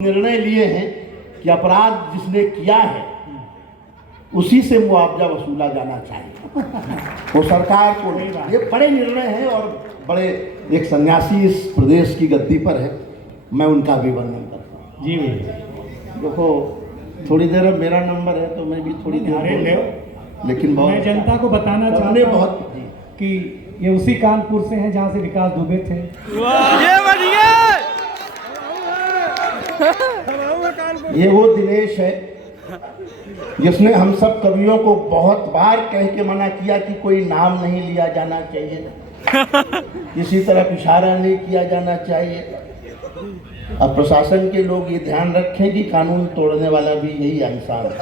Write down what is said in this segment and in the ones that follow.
निर्णय लिए हैं कि अपराध जिसने किया है उसी से मुआवजा वसूला जाना चाहिए। वो सरकार को नहीं, ये बड़े निर्णय हैं और बड़े एक सन्यासी इस प्रदेश की गद्दी पर है, मैं उनका भी वर्णन करता हूँ। जी देखो थोड़ी देर अब मेरा नंबर है तो मैं भी थोड़ी देर लेकिन मैं जनता को बताना चाहता हूँ बहुत कि ये उसी कानपुर से हैं जहाँ से विकास दुबे थे। ये वो दिनेश है जिसने हम सब कवियों को बहुत बार कह के मना किया कि कोई नाम नहीं लिया जाना चाहिए, किसी तरफ इशारा नहीं किया जाना चाहिए। अब प्रशासन के लोग ये ध्यान रखें कि कानून तोड़ने वाला भी यही इंसान है।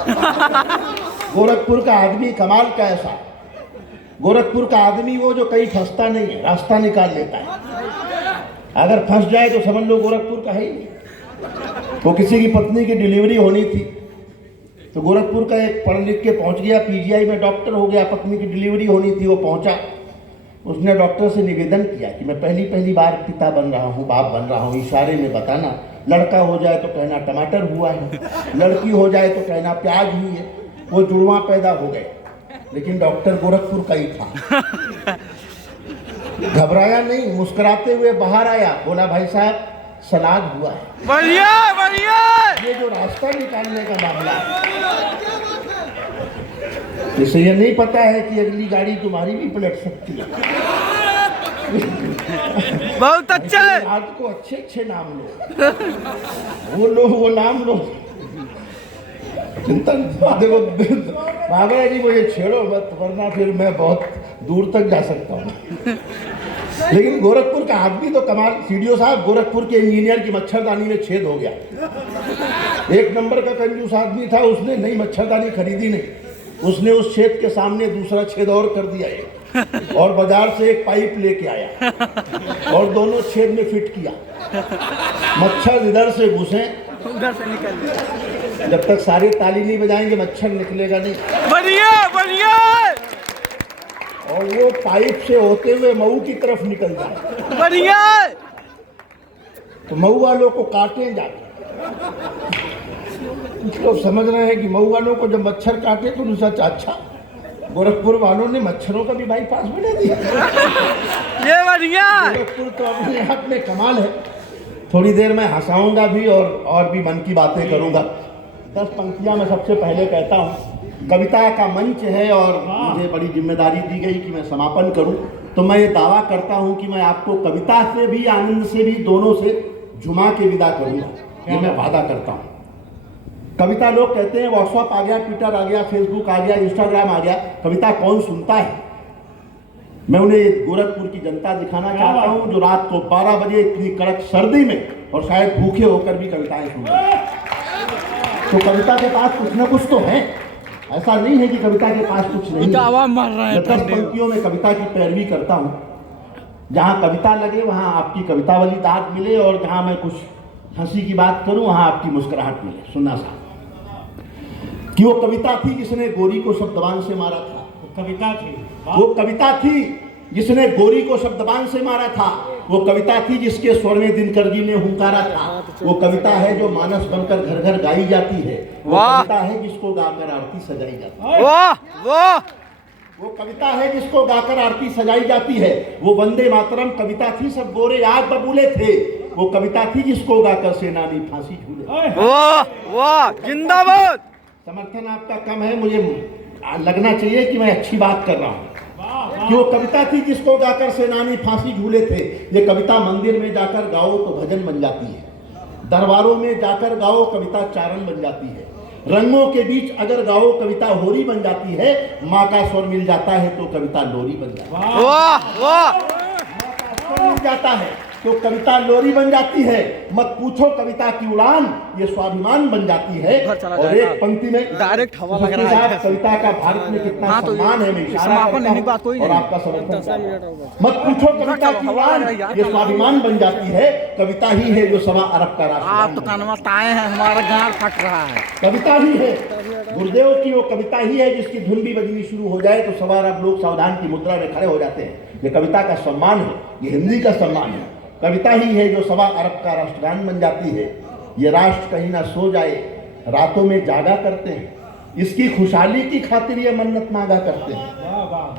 गोरखपुर का आदमी कमाल का ऐसा, गोरखपुर का आदमी वो जो कहीं फंसता नहीं है, रास्ता निकाल लेता है। अगर फंस जाए तो समझ लो गोरखपुर का है ही नहीं। वो किसी की पत्नी की डिलीवरी होनी थी तो गोरखपुर का एक पढ़ लिख के पहुंच गया, पीजीआई में डॉक्टर हो गया, पत्नी की डिलीवरी होनी थी, वो पहुंचा, उसने डॉक्टर से निवेदन किया कि मैं पहली बार पिता बन रहा हूं, बाप बन रहा हूं, इशारे में बताना, लड़का हो जाए तो कहना टमाटर हुआ है, लड़की हो जाए तो कहना प्याज हुई है। वो जुड़वा पैदा हो गए, लेकिन डॉक्टर गोरखपुर का ही था। घबराया नहीं, मुस्कुराते हुए बाहर आया, बोला भाई साहब सलाद हुआ है। बढ़िया बढ़िया। ये जो रास्ता निकालने का मामला है, इसे ये नहीं पता है कि अगली गाड़ी तुम्हारी भी पलट सकती है। बहुत अच्छा है। आज को अच्छे नाम लो, वो नाम लो। चिंतन देखो बाबा जी मुझे छेड़ो मत, वरना फिर मैं बहुत दूर तक जा सकता हूँ। लेकिन गोरखपुर का आदमी तो कमाल। सीडीओ साहब, गोरखपुर के इंजीनियर की मच्छरदानी में छेद हो गया। एक नंबर का कंजूस आदमी था, उसने नई मच्छरदानी खरीदी नहीं, उसने उस छेद के सामने दूसरा छेद और कर दिया है और बाजार से एक पाइप लेके आया और दोनों छेद में फिट किया। मच्छर इधर से घुसे उधर से निकल, जब तक सारे ताली नहीं बजाएंगे मच्छर निकलेगा नहीं। बढ़िया बढ़िया। और वो पाइप से होते हुए मऊ की तरफ निकल जाए, बढ़िया। तो मऊ वालों को काटे जाते। तो समझ रहे हैं कि मऊ वालों को जब मच्छर काटे तो सच अच्छा, गोरखपुर वालों ने मच्छरों का भी बाईपास बना दिया। ये बढ़िया। गोरखपुर तो अपने आप में कमाल है। थोड़ी देर में हंसाऊंगा भी और भी मन की बातें करूंगा। 10 पंक्तियां मैं सबसे पहले कहता हूँ। कविता का मंच है और मुझे बड़ी जिम्मेदारी दी गई कि मैं समापन करूं, तो मैं ये दावा करता हूं कि मैं आपको कविता से भी, आनंद से भी, दोनों से झुमा के विदा करूंगा, ये मैं वादा करता हूं। कविता लोग कहते हैं व्हाट्सएप आ गया, ट्विटर आ गया, फेसबुक आ गया, इंस्टाग्राम आ गया, कविता कौन सुनता है? मैं उन्हें गोरखपुर की जनता दिखाना चाहता हूँ जो रात को 12 बजे इतनी कड़क सर्दी में और शायद भूखे होकर भी कविताएं सुन रहे हैं। तो कविता के पास कुछ न कुछ तो है, ऐसा नहीं है कि कविता के पास कुछ नहीं। 10 पंक्तियों में कविता की पैरवी करता हूँ। जहाँ कविता लगे वहाँ आपकी कविता वाली दाद मिले, और जहाँ मैं कुछ हंसी की बात करूँ वहाँ आपकी मुस्कुराहट मिले। सुनना साहब कि वो कविता थी जिसने गोरी को शब्दबान से मारा था। कविता थी, वो कविता थी जिसने गोरी को शब्दबान से मारा था। वो कविता थी जिसके स्वर में दिनकर जी ने हुंकारा था। वो कविता है जो मानस बनकर घर घर गाई जाती है। वो कविता है जिसको गाकर आरती सजाई जाती है। वाह वाह। वो कविता है जिसको गाकर आरती सजाई जाती है। वो वंदे मातरम कविता थी, सब गोरे आज बबूले थे। वो कविता थी जिसको गाकर सेनानी फांसी झूले। वाह वाह, जिंदाबाद। समर्थन आपका कम है, मुझे लगना चाहिए कि मैं अच्छी बात कर रहा हूँ। कि वो कविता थी जिसको गाकर सेनानी फांसी झूले थे। ये कविता मंदिर में जाकर गाओ तो भजन बन जाती है, दरबारों में जाकर गाओ कविता चारण बन जाती है, रंगों के बीच अगर गाओ कविता होरी बन जाती है, माँ का स्वर मिल जाता है तो कविता लोरी बन जाती है। वाह वाह। माँ का स्वर मिल जाता है तो कविता लोरी बन जाती है। मत पूछो कविता की उड़ान, ये स्वाभिमान बन जाती है। और एक पंक्ति में डायरेक्ट हवा लग रहा है। कविता का भारत में कितना सम्मान है, मैं इशारा करता हूं और आपका समर्थन। मत पूछो कविता की उड़ान, ये स्वाभिमान बन जाती है। कविता ही है जो 1.25 अरब का राष्ट्र। आप तो कानवा ताए हैं, हमारा गाल फट रहा है। कविता ही है गुरुदेव की, वो कविता ही है जिसकी धुन भी बजनी शुरू हो जाए तो 1.25 अरब लोग सावधान की मुद्रा में खड़े हो जाते हैं। ये कविता का सम्मान है, ये हिंदी का सम्मान है। कविता ही है जो 1.25 अरब का राष्ट्रगान बन जाती है। ये राष्ट्र कहीं ना सो जाए, रातों में जागा करते हैं, इसकी खुशहाली की खातिर ये मन्नत मांगा करते हैं।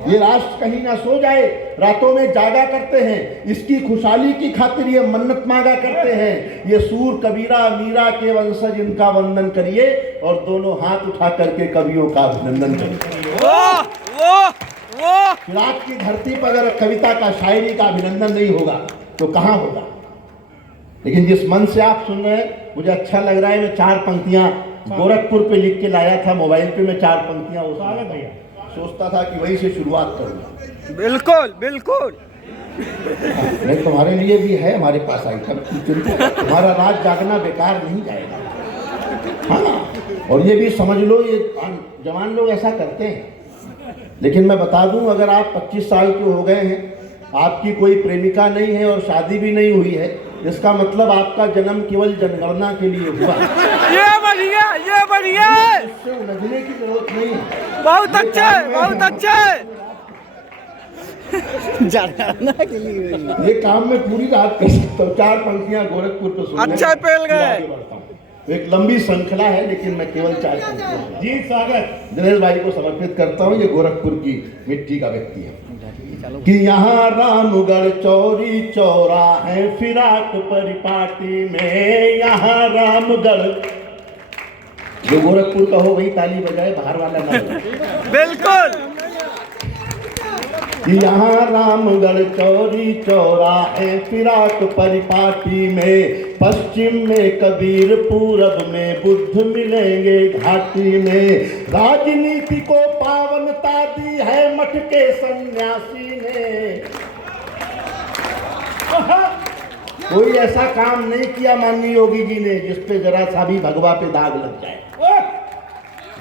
ये राष्ट्र कहीं ना सो जाए, रातों में जागा करते हैं, इसकी खुशहाली की खातिर ये मन्नत मांगा करते हैं। ये सूर कबीरा मीरा के वंशज, इनका वंदन करिए और दोनों हाथ उठा करके कवियों का अभिनंदन करिए। फिराक की धरती पर अगर कविता का, शायरी का अभिनंदन नहीं होगा तो कहाँ होगा? लेकिन जिस मन से आप सुन रहे हैं, मुझे अच्छा लग रहा है। मैं 4 पंक्तियां गोरखपुर पे लिख के लाया था, मोबाइल पे मैं 4 पंक्तियां सोचता था कि वहीं से शुरुआत करूंगा। बिल्कुल बिल्कुल। नहीं, तुम्हारे लिए भी है हमारे पास आइटम, तुम्हारा रात जागना बेकार नहीं जाएगा। हाँ, और ये भी समझ लो, ये जवान लोग ऐसा करते हैं। लेकिन मैं बता दूं, अगर आप 25 साल के हो गए हैं, आपकी कोई प्रेमिका नहीं है और शादी भी नहीं हुई है, इसका मतलब आपका जन्म केवल जनगणना के लिए हुआ। ये बढ़िया, ये बढ़िया, इससे उलझने की जरूरत नहीं है। बहुत अच्छे, बहुत अच्छे। जनगणना के लिए ये काम में पूरी रात कर सकता हूँ। 4 पंक्तियां गोरखपुर पे सुनने, अच्छा पेल गए। एक लंबी श्रृंखला है, लेकिन मैं केवल 4 पंक्तियां जी स्वागत दिनेश भाई को समर्पित करता हूँ। ये गोरखपुर की मिट्टी का व्यक्ति है कि यहाँ रामगढ़ चौरी चौरा है, फिराक परिपाटी में यहाँ रामगढ़। जो गोरखपुर का हो वही ताली बजाए, बाहर वाला ना बजाए। बिल्कुल। कि यहाँ रामगढ़ चौरी चौरा है, फिराक परिपाटी में, पश्चिम में कबीर, पूरब में बुद्ध मिलेंगे घाटी में। राजनीति को पावनता दी है मठ के सन्यासी ने। कोई ऐसा काम नहीं किया माननीय योगी जी ने जिस पे जरा सा भी भगवा पे दाग लग जाए।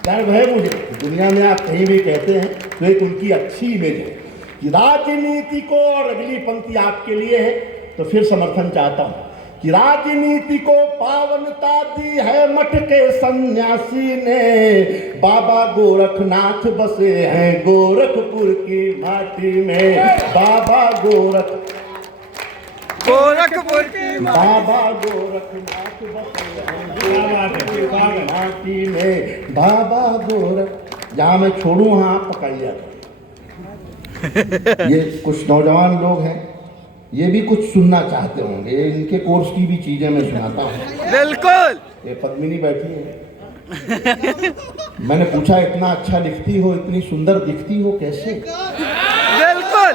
गर्व है मुझे, दुनिया में आप कहीं भी कहते हैं तो एक उनकी अच्छी इमेज है कि राजनीति को, और अगली पंक्ति आपके लिए है तो फिर समर्थन चाहता हूं कि राजनीति को पावनता दी है मठ के सन्यासी ने। बाबा गोरखनाथ बसे हैं गोरखपुर की माटी में। बाबा गोरखपुर की बाबा गोरखनाथ बसे हैं गोरखपुर की माटी में। बाबा गोरख, जहाँ मैं छोड़ू वहाँ आप पकड़िया। ये कुछ नौजवान लोग हैं, ये भी कुछ सुनना चाहते होंगे, इनके कोर्स की भी चीजें मैं सुनाता हूँ। बिल्कुल। ये पद्मिनी बैठी है, मैंने पूछा इतना अच्छा लिखती हो, इतनी सुंदर दिखती हो, कैसे? बिल्कुल।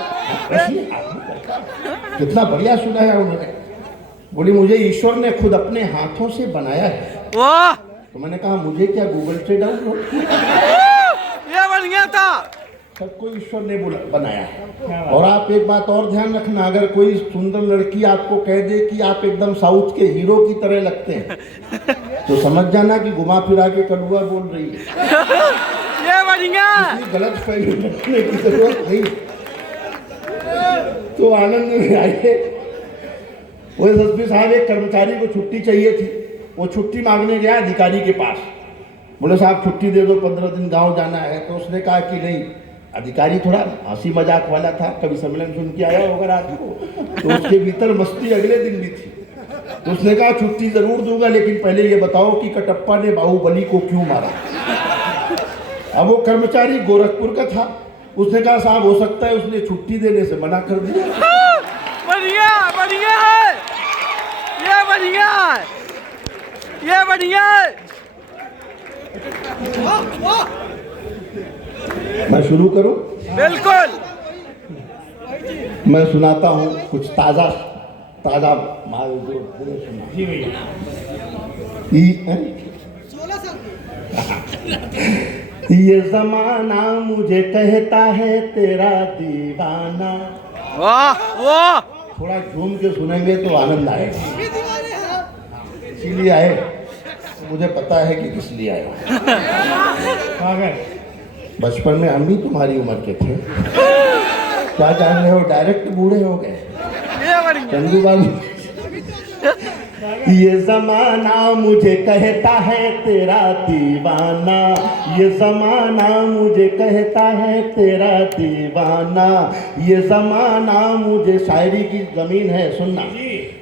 कितना बढ़िया सुना है उन्होंने। बोली मुझे ईश्वर ने खुद अपने हाथों से बनाया है। वाह। तो मैंने कहा मुझे क्या गूगल से डाउनलोड? ये बढ़िया था। सबको ईश्वर ने बनाया है। और आप एक बात और ध्यान रखना, अगर कोई सुंदर लड़की आपको कह दे कि आप एकदम साउथ के हीरो की तरह लगते हैं, तो समझ जाना कि घुमा फिरा के कड़ुआ बोल रही है। ये बढ़िया। गलत फहमी रखने की जरूरत नहीं। तो आनंद में आइए। वो एसएसपी साहब, एक कर्मचारी को छुट्टी चाहिए थी, वो छुट्टी मांगने गया अधिकारी के पास। बोले साहब छुट्टी दे दो, 15 दिन गांव जाना है। तो उसने कहा कि नहीं। अधिकारी थोड़ा हंसी मजाक वाला था, कभी सम्मेलन सुन के आया होगा रात को, तो उसके भीतर मस्ती अगले दिन भी थी। तो उसने कहा छुट्टी जरूर दूंगा, लेकिन पहले ये बताओ कि कटप्पा ने बाहुबली को क्यों मारा। अब वो कर्मचारी गोरखपुर का था, उसने कहा साहब हो सकता है उसने छुट्टी देने से मना कर दिया। बढ़िया, बढ़िया है, ये बढ़िया है, ये बढ़िया है। मैं शुरू करूं? बिल्कुल। मैं सुनाता हूं कुछ ताजा माल जो सुना। जी भैया। ये जमाना मुझे कहता है तेरा दीवाना। वाह वाह। थोड़ा झूम के सुनेंगे तो आनंद आएगा। इसीलिए आए, मुझे पता है कि किस लिए आए। बचपन में हम भी तुम्हारी उम्र के थे, क्या जान रहे हो, डायरेक्ट बूढ़े हो गए। चंदू बाबू। ये जमाना मुझे कहता है तेरा दीवाना, ये जमाना मुझे कहता है तेरा दीवाना, ये जमाना मुझे। शायरी की जमीन है, सुनना।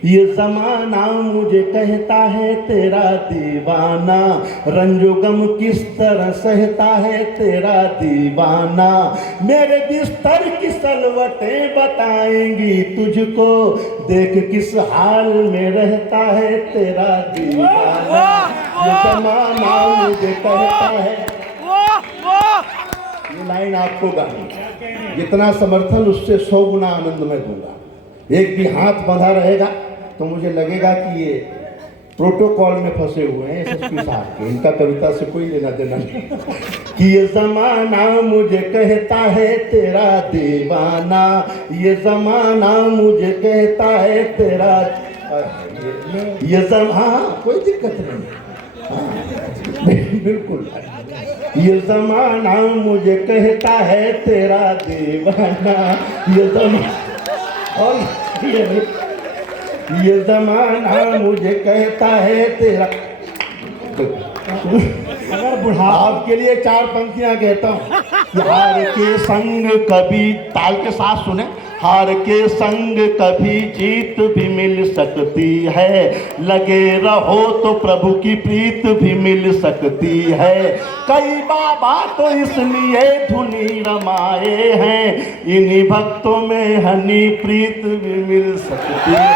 ये जमाना मुझे कहता है तेरा दीवाना, रंजो गम किस तरह सहता है तेरा दीवाना। मेरे बिस्तर की सलवटें बताएंगी तुझको, देख किस हाल में रहता है तेरा दीवाना। ये जमाना मुझे कहता है, ये लाइन आपको गानी, जितना समर्थन उससे 100 गुना आनंद मैं दूंगा। एक भी हाथ बंधा रहेगा तो मुझे लगेगा कि ये प्रोटोकॉल में फंसे हुए हैं एसएसपी साहब के, इनका कविता से कोई लेना देना नहीं। कि ये जमाना मुझे कहता है तेरा दीवाना, ये जमाना मुझे कहता है तेरा, ये हाँ कोई दिक्कत नहीं, हाँ बिल्कुल। ये जमाना मुझे कहता है तेरा दीवाना, ये जमाना, और ये जमाना मुझे कहता है तेरा। अगर बुढ़ा आपके लिए 4 पंक्तियां कहता हूँ कि हार के संग कभी, ताल के साथ सुने, हार के संग कभी जीत भी मिल सकती है, लगे रहो तो प्रभु की प्रीत भी मिल सकती है। कई बाबा तो इसलिए धुनी रमाए हैं, इन्हीं भक्तों में हनी प्रीत भी मिल सकती है,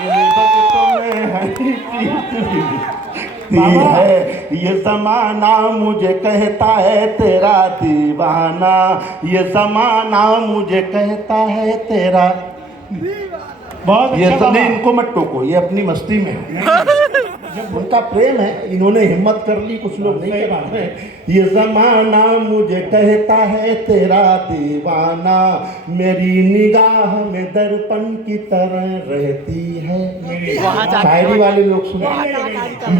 इन्हीं भक्तों में हनी प्रीत भी मिल है। ये जमाना मुझे कहता है तेरा दीवाना, ये जमाना मुझे कहता है तेरा। बहुत ये अच्छा नहीं, इनको मत टोको, ये अपनी मस्ती में है, उनका प्रेम है, इन्होंने हिम्मत कर ली, कुछ लोग नहीं कर रहे। ये जमाना मुझे कहता है तेरा दीवाना, मेरी निगाह में दर्पण की तरह रहती है। शायरी वाले लोग सुने,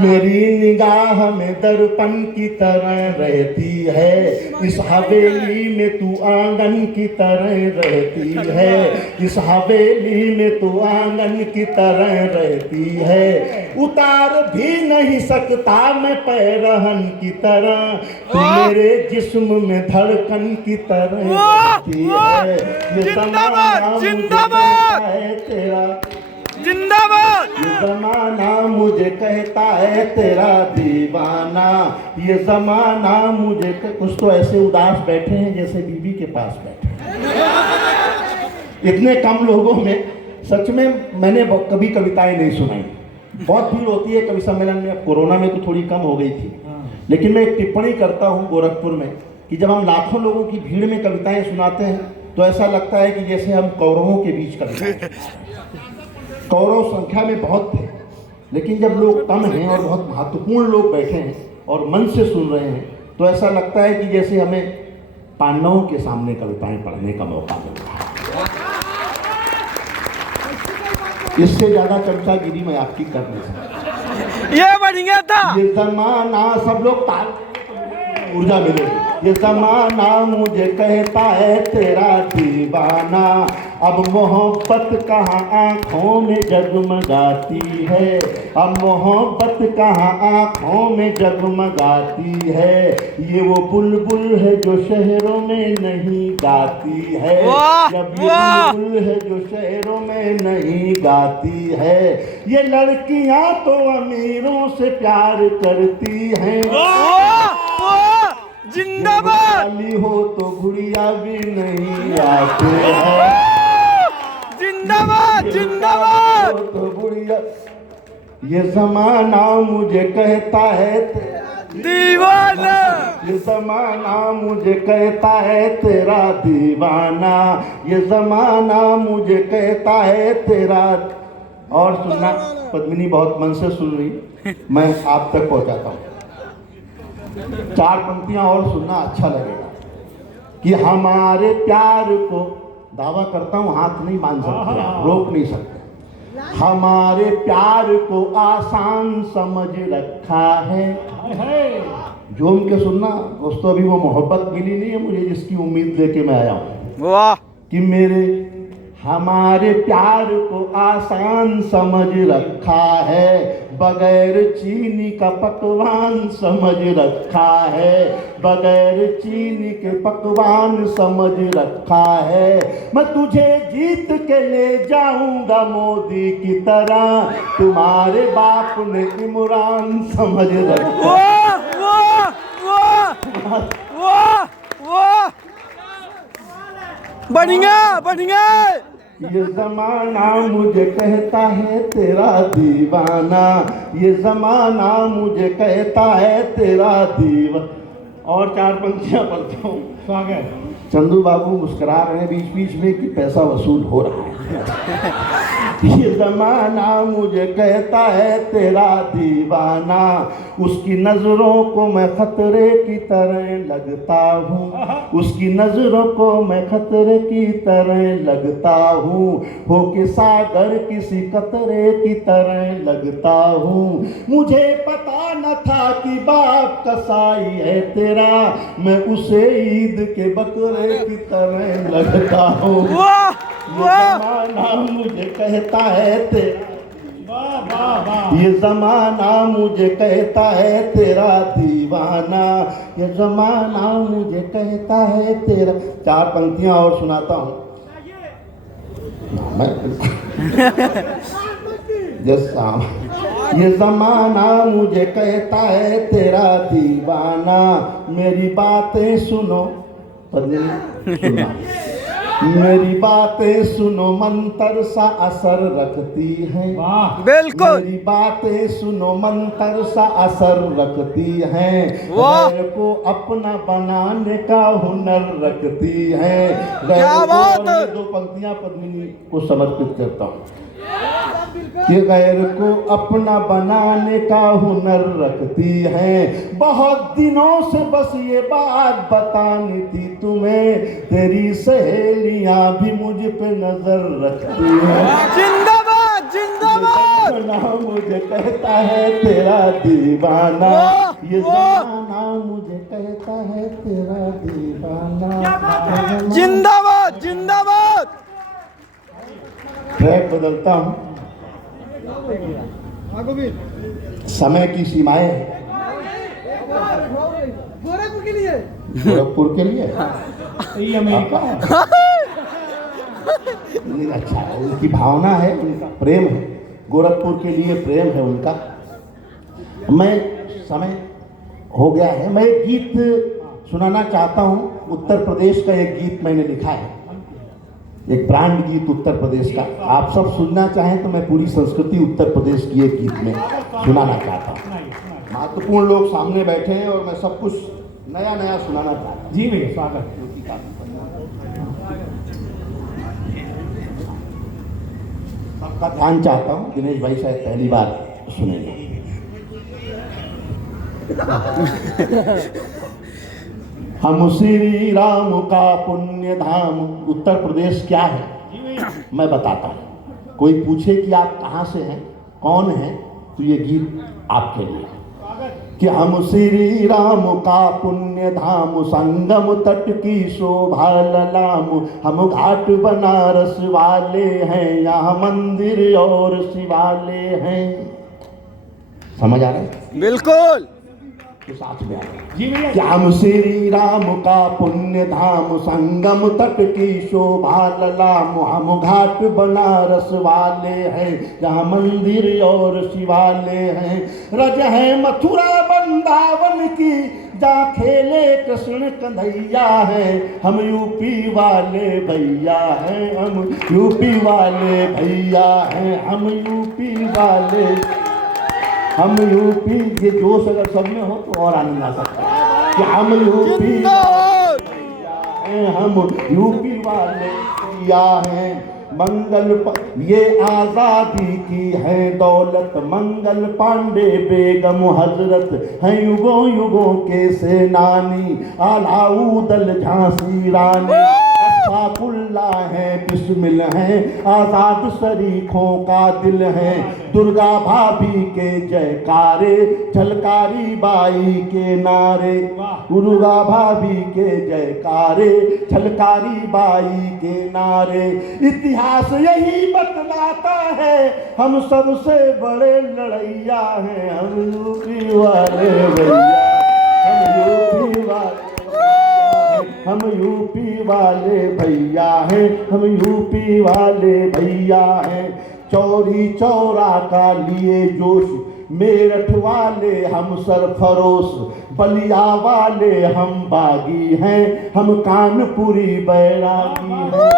मेरी निगाह में दर्पण की तरह रहती है, इस हवेली में तू आंगन की तरह रहती है, इस हवेली में तू आंगन की तरह रहती है। उतार भी नहीं सकता मैं पैरहन की तरह, तू मेरे जिस्म में धड़कन की तरह रहती है। ये जमाना मुझे कहता है तेरा, जिंदाबाद। ये जमाना मुझे कहता है तेरा दीवाना, ये जमाना मुझे कुछ तो ऐसे उदास बैठे हैं जैसे बीबी के पास बैठे। इतने कम लोगों में सच में मैंने कभी कविताएं नहीं सुनाई। बहुत भीड़ होती है कवि सम्मेलन में, अब कोरोना में तो थोड़ी कम हो गई थी, लेकिन मैं एक टिप्पणी करता हूँ गोरखपुर में कि जब हम लाखों लोगों की भीड़ में कविताएं सुनाते हैं तो ऐसा लगता है कि जैसे हम कौरवों के बीच कविताएं। कौरव संख्या में बहुत थे, लेकिन जब लोग कम हैं और बहुत महत्वपूर्ण लोग बैठे हैं और मन से सुन रहे हैं तो ऐसा लगता है कि जैसे हमें पांडवों के सामने कविताएं पढ़ने का मौका मिल रहा है। इससे ज्यादा चमचागिरी मैं आपकी कर नहीं सकता। ये बढ़िया था। ये जमाना, सब लोग ताल, ऊर्जा मिलेगी। ये जमाना मुझे कहता है तेरा दीवाना, अब मोहब्बत कहाँ आँखों में जगमगाती है, अब मोहब्बत कहाँ आँखों में जगमगाती है। ये वो बुलबुल है जो शहरों में नहीं गाती है, जब ये बुलबुल है जो शहरों में नहीं गाती है। ये लड़कियाँ तो अमीरों से प्यार करती हैं, जिंदाबाद। खाली हो तो गुड़िया भी नहीं आते हैं, जिंदाबाद जिंदाबाद। तो गुड़िया। ये जमाना मुझे कहता है दीवाना, ये जमाना मुझे कहता है तेरा दीवाना, ये जमाना मुझे कहता है तेरा। और सुनना, पद्मिनी बहुत मन से सुन रही, मैं आप तक पहुंचाता हूँ। 4 पंक्तियां और सुनना, अच्छा लगेगा। कि हमारे प्यार को, दावा करता हूं हाथ नहीं बांध सकते, रोक नहीं सकते। हमारे प्यार को आसान समझ रखा है। जोम के सुनना दोस्तों, अभी वो मोहब्बत मिली नहीं है मुझे जिसकी उम्मीद लेके मैं आया हूं। वाह। कि मेरे हमारे प्यार को आसान समझ रखा है, बगैर चीनी का पकवान समझ रखा है, बगैर चीनी के पकवान समझ रखा है। मैं तुझे जीत के ले जाऊंगा मोदी की तरह, तुम्हारे बाप ने इमरान समझ रखा। वाह वाह वाह वाह वाह, बढ़िया बढ़िया। ये जमाना मुझे कहता है तेरा दीवाना, ये जमाना मुझे कहता है तेरा दीवाना। और 4 पंक्तियां पढ़ता हूँ। स्वागत। चंदू बाबू मुस्कुरा रहे हैं बीच बीच में कि पैसा वसूल हो रहा है। ये जमाना मुझे कहता है तेरा दीवाना, उसकी नजरों को मैं खतरे की तरह लगता हूँ, उसकी नजरों को मैं खतरे की तरह लगता हूँ, हो के सागर किसी कतरे की तरह लगता हूँ। मुझे पता न था कि बाप कसाई है तेरा, मैं उसे ईद के बकरे की तरह लगता हूँ। वाह ये जमाना मुझे कहता है तेरा, ये जमाना मुझे कहता है तेरा दीवाना, ये जमाना मुझे कहता है तेरा। 4 पंक्तियां और सुनाता हूँ। ये जमाना मुझे कहता है तेरा दीवाना, मेरी बातें सुनो, सुना मेरी बातें सुनो मंतर सा असर रखती है। बिल्कुल। मेरी बातें सुनो मंतर सा असर रखती है, वाह। गैर को अपना बनाने का हुनर रखती है। क्या बात है। 2 पंक्तियां पद्मिनी को समर्पित करता हूँ कि गैर को अपना बनाने का हुनर रखती है। बहुत दिनों से बस ये बात बतानी थी तुम्हें, तेरी सहेलियां भी मुझ पे नजर रखती हैं। जिंदाबाद जिंदाबाद। जमाना मुझे कहता है तेरा दीवाना, ये जमाना मुझे कहता है तेरा दीवाना। जिंदाबाद जिंदाबाद। ट्रैक बदलता हूँ। समय की सीमाएं हैं। गोरखपुर के लिए, गोरखपुर के लिए ये अमेरिका नहीं, अच्छा है, उनकी भावना है, उनका प्रेम है, गोरखपुर के लिए प्रेम है उनका। मैं समय हो गया है, मैं एक गीत सुनाना चाहता हूँ। उत्तर प्रदेश का एक गीत मैंने लिखा है, एक ब्रांड गीत उत्तर प्रदेश का। आप सब सुनना चाहें तो मैं पूरी संस्कृति उत्तर प्रदेश की एक गीत में सुनाना चाहता हूँ। महत्वपूर्ण लोग सामने बैठे हैं और मैं सब कुछ नया नया सुनाना चाहता हूँ। जी भैया स्वागत। सबका ध्यान चाहता हूँ। दिनेश भाई शायद पहली बार सुनेंगे। हम श्री राम का पुण्य धाम। उत्तर प्रदेश क्या है मैं बताता हूँ। कोई पूछे कि आप कहाँ से हैं, कौन हैं, तो ये गीत आपके लिए कि हम श्री राम का पुण्य धाम, संगम तट की शोभा ललाम, हम घाट बनारस वाले हैं, यहाँ मंदिर और शिवालय हैं। समझ आ रहा है? बिल्कुल। तो साथ में आ रहा है। जी भैया। कि हम श्री राम का पुण्य धाम, संगम तट की शोभा ललाम, हम घाट बनारस वाले हैं, जहाँ मंदिर और शिवालय हैं। रज है मथुरा वृंदावन की, जहाँ खेले कृष्ण कन्हैया है। हम यूपी वाले भैया हैं, हम यूपी वाले भैया हैं, हम यूपी वाले, हम यूपी। ये जोश अगर सब में हो तो और आनंद आ सकता है कि हम यूपी हैं, हम यूपी वाले भैया हैं। ये आजादी की है दौलत, मंगल पांडे बेगम हजरत हैं युगों युगों के सेनानी, अलाउद्दीन झांसी रानी। साकुल्ला है, बिस्मिल है, आजाद शरीखों का दिल है। दुर्गा भाभी के जयकारे, झलकारी बाई के नारे। दुर्गा भाभी के जयकारे, झलकारी बाई के नारे। इतिहास यही बतलाता है, हम सबसे बड़े लड़ैया हैं। हम यूपी वाले भैया, हम यूपी वाले, हम यूपी वाले भैया हैं, हम यूपी वाले भैया हैं। चौरी चौरा का लिए जोश, मेरठ वाले हम सरफरोश, बलिया वाले हम बागी हैं, हम कानपुरी बैरागी हैं।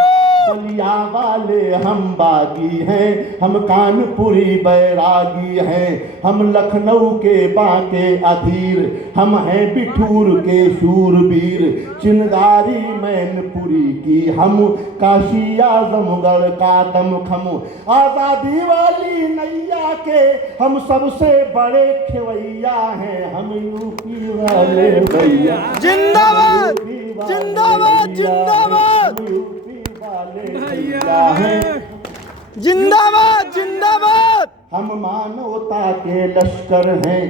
बलिया वाले हम बागी हैं, हम कानपुरी बैरागी हैं। हम लखनऊ के बांके अधीर, हम हैं बिठूर के शूरवीर। चिनगारी मैनपुरी की हम, काशी आजमगढ़ का दमखम। आजादी वाली नैया के हम सबसे बड़े खिवैया हैं। हम यूपी वाले भैया, जिंदाबाद जिंदाबाद जिंदाबाद जिंदाबाद जिंदाबाद। हम मानवता के लश्कर हैं,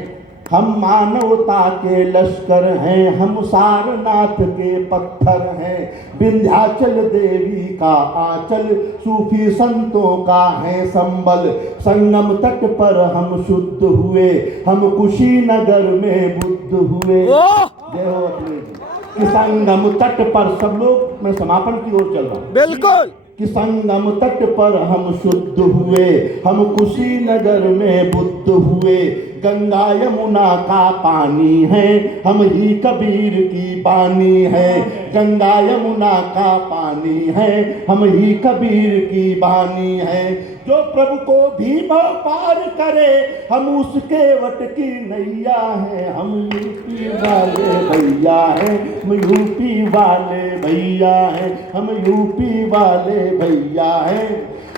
हम मानवता के लश्कर हैं। हम सारनाथ के पत्थर हैं, विंध्याचल देवी का आंचल, सूफी संतों का है संबल। संगम तट पर हम शुद्ध हुए, हम कुशीनगर में बुद्ध हुए। जय हो अखिलेश जी। कि संगम तट पर सब लोग, मैं समापन की ओर चल रहा हूँ। बिल्कुल। कि संगम तट पर हम शुद्ध हुए, हम कुशीनगर में बुद्ध हुए। गंगा यमुना का पानी है, हम ही कबीर की बानी है। गंगा यमुना का पानी है, हम ही कबीर की बानी है। जो प्रभु को भी पार करे, हम उसके वट की नैया हैं। हम यूपी वाले भैया हैं, हम यूपी वाले भैया हैं, हम यूपी वाले भैया हैं।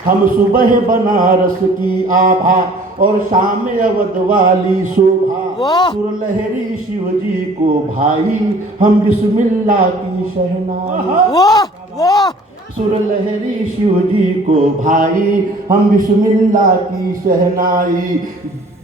हम सुबह बनारस की आभा और शाम अवध वाली शोभा। सुरलहरी शिव जी को भाई, हम बिस्मिल्लाह की शहनाई। सुरलहरी शिव जी को भाई, हम बिस्मिल्लाह की शहनाई।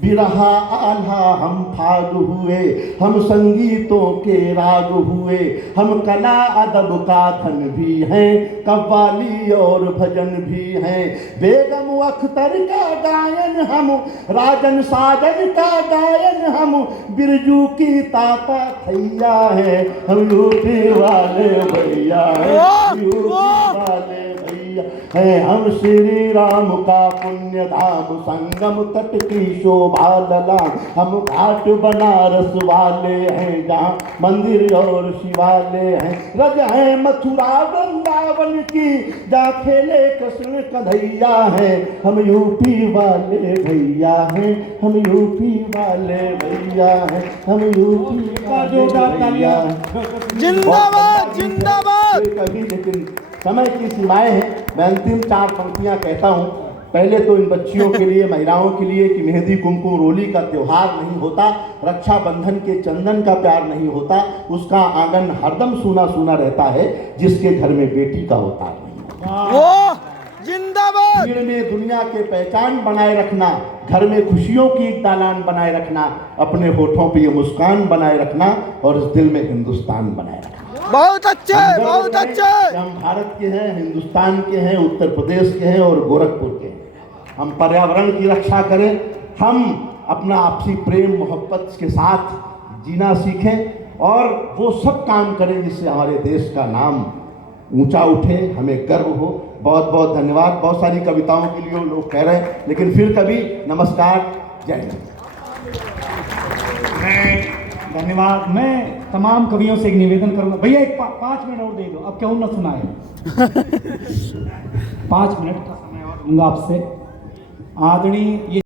बिरहा आल्हा हम फाग हुए, हम संगीतों के राग हुए। हम कला अदब का धन भी हैं, कव्वाली और भजन भी हैं। बेगम अख्तर का गायन हम, राजन साजन का गायन हम। बिरजू की ताता थैया है, हम यूपी वाले भैया हैं, यूपी वाले भैया हैं। हम श्री राम का पुण्य धाम, संगम तट की शोभा ललाम। हम घाट बनारस वाले हैं, जहाँ मंदिर और शिवालय हैं। रज है मथुरा वृंदावन की, जहाँ खेले कृष्ण कन्हैया है। हम यूपी वाले भैया हैं, हम यूपी वाले भैया हैं, हम यूपी वाले भैया हैं। जिंदाबाद जिंदाबाद। कभी लेकिन समय की सीमाएं हैं, मैं अंतिम 4 पंक्तियां कहता हूं। पहले तो इन बच्चियों के लिए, महिलाओं के लिए कि मेहंदी कुमकुम रोली का त्योहार नहीं होता, रक्षाबंधन के चंदन का प्यार नहीं होता, उसका आंगन हरदम सूना सूना रहता है जिसके घर में बेटी का होता है। जिंदाबाद। दिल में दुनिया के पहचान बनाए रखना, घर में खुशियों की एक दालान बनाए रखना, अपने होठों पे ये मुस्कान बनाए रखना और इस दिल में हिंदुस्तान बनाए रखना। बहुत अच्छे बहुत अच्छे। हम भारत के हैं, हिंदुस्तान के हैं, उत्तर प्रदेश के हैं और गोरखपुर के हैं। हम पर्यावरण की रक्षा करें, हम अपना आपसी प्रेम मोहब्बत के साथ जीना सीखें और वो सब काम करें जिससे हमारे देश का नाम ऊंचा उठे, हमें गर्व हो। बहुत बहुत धन्यवाद। बहुत सारी कविताओं के लिए लोग कह रहे हैं, लेकिन फिर कभी नमस्कार, जय हिंद। धन्यवाद। मैं तमाम कवियों से एक निवेदन करूंगा, भैया एक 5 मिनट और दे दो, अब क्यों न सुनाए। 5 मिनट का समय और दूंगा आपसे। आदरणीय